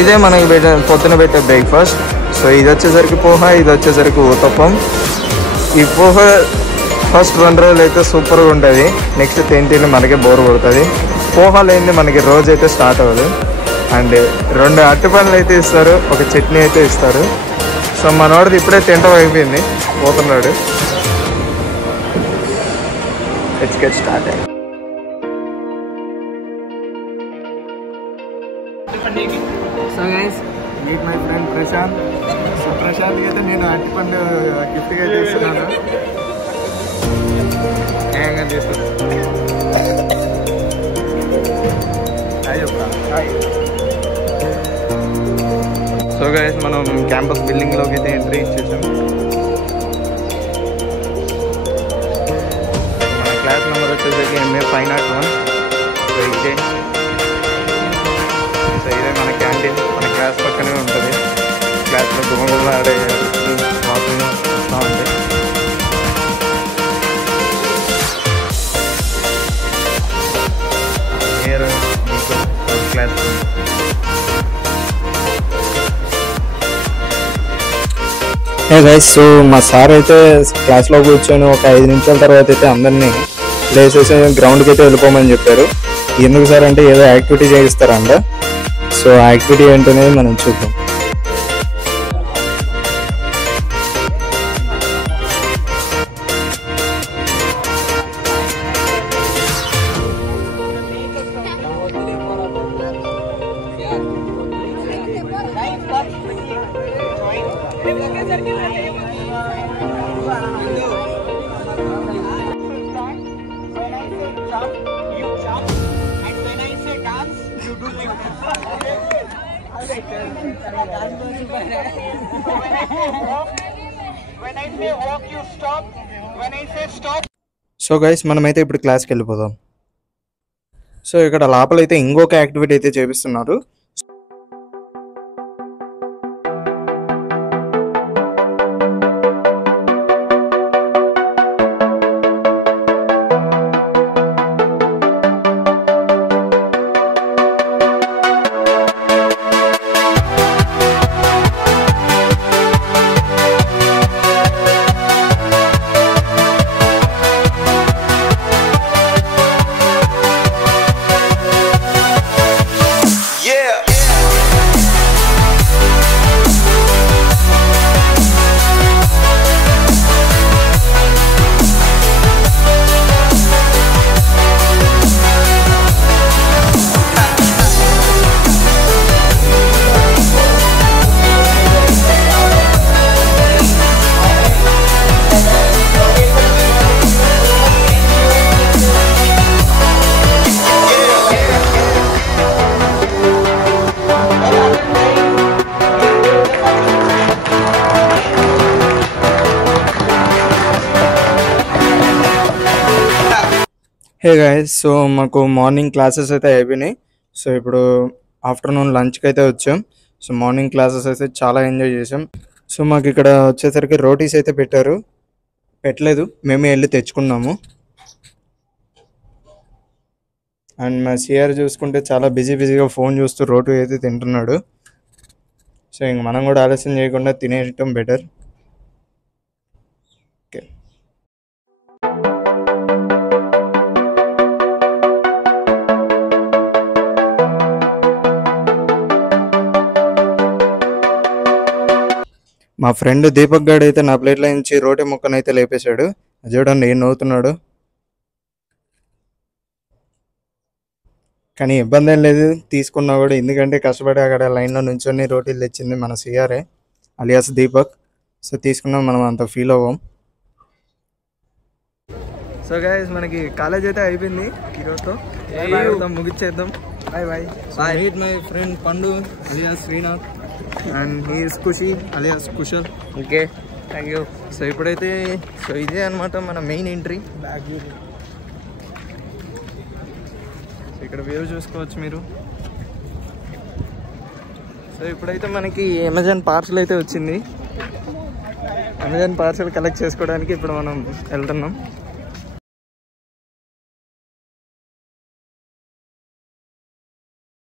ఇదే మనకి పొద్దున పెట్టే బ్రేక్ఫాస్ట్. సో ఇది వచ్చేసరికి పోహా, ఇది వచ్చేసరికి ఊతప్పం. ఈ పోహా ఫస్ట్ 2 రోజులు అయితే సూపర్గా ఉంటుంది. నెక్స్ట్ తింటే మనకే బోర్ కొడుతుంది. పోహా లేనిది మనకి రోజు అయితే స్టార్ట్ అవ్వదు. అండ్ 2 అరటిపండ్లు అయితే ఇస్తారు, ఒక చట్నీ అయితే ఇస్తారు. సో మనోడిది ఇప్పుడే తింటం అయిపోయింది, పోతున్నాడు. Let's get started. So guys, meet my friend Prashanth. So ప్రశాంత్కి అయితే నేను అరటిపండు గిఫ్ట్గా అయితే ఇస్తున్నాను. హ్యాంగా చేస్తాను. సో గైస్, మనం క్యాంపస్ బిల్డింగ్లోకి అయితే ఎంట్రీ ఇచ్చేసాం. మన క్లాస్ నెంబర్ వచ్చేసరికి MA 501. సో ఇదే మన క్యాంటీన్. మన క్లాస్ పక్కనే ఉంటుంది. క్లాస్లో గుమ్మగుమ్మ ఆడే వాకింగ్ వస్తూ ఉంది. Class guys. సో మా సార్ అయితే క్లాస్లో కూర్చొని ఒక 5 నిమిషాల తర్వాత అయితే అందరినీ ప్లేసెస్ గ్రౌండ్కి అయితే వెళ్ళిపోమని చెప్పారు. ఎందుకు సార్ అంటే ఏదో యాక్టివిటీ చేయిస్తారంట. సో ఆ యాక్టివిటీ ఏంటనేది మనం చూద్దాం. సో గైస్, మనమైతే ఇప్పుడు క్లాస్కి వెళ్ళిపోదాం. సో ఇక్కడ లోపలైతే ఇంకొక యాక్టివిటీ అయితే చేపిస్తున్నారు. హే గైస్, సో మాకు మార్నింగ్ క్లాసెస్ అయితే అయిపోయినాయి. సో ఇప్పుడు ఆఫ్టర్నూన్ లంచ్కి అయితే వచ్చాం. సో మార్నింగ్ క్లాసెస్ అయితే చాలా ఎంజాయ్ చేసాం. సో మాకు ఇక్కడ వచ్చేసరికి రోటీస్ అయితే పెట్టలేదు, మేమే వెళ్ళి తెచ్చుకున్నాము. అండ్ మా సిఆర్ చూసుకుంటే చాలా బిజీగా ఫోన్ చూస్తూ రోటీ అయితే తింటున్నాడు. సో ఇంక మనం కూడా ఆలస్యం చేయకుండా తినేయటం బెటర్. ఓకే. మా ఫ్రెండ్ దీపక్ గాడు అయితే నా ప్లేట్లో నుంచి రోటీ ముక్కనైతే లేపేశాడు. చూడండి ఏం నవ్వుతున్నాడు. కానీ ఇబ్బంది ఏం లేదు, తీసుకున్నా కూడా. ఎందుకంటే కష్టపడి అక్కడ లైన్లో నుంచొని రోటీలు తెచ్చింది మన సిఆర్ఏ అలియాస్ దీపక్. సో తీసుకున్నాం, మనం అంత ఫీల్ అవ్వం. సో గైస్, మనకి కాలేజ్ అయితే అయిపోయింది ఈరోజుతో. ముగిచ్చేద్దాం. Bye bye. Meet my friend Pandu alias Srinath and he is Khushi alias Kushal. Okay, thank you. So ఇప్పుడైతే ఇదే అనమాట మన మెయిన్ ఎంట్రీ. ఇక్కడ వ్యూ చూసుకోవచ్చు మీరు. సో ఇప్పుడైతే మనకి అమెజాన్ పార్సల్ అయితే వచ్చింది. అమెజాన్ పార్సల్ కలెక్ట్ చేసుకోవడానికి ఇప్పుడు మనం వెళ్తున్నాం.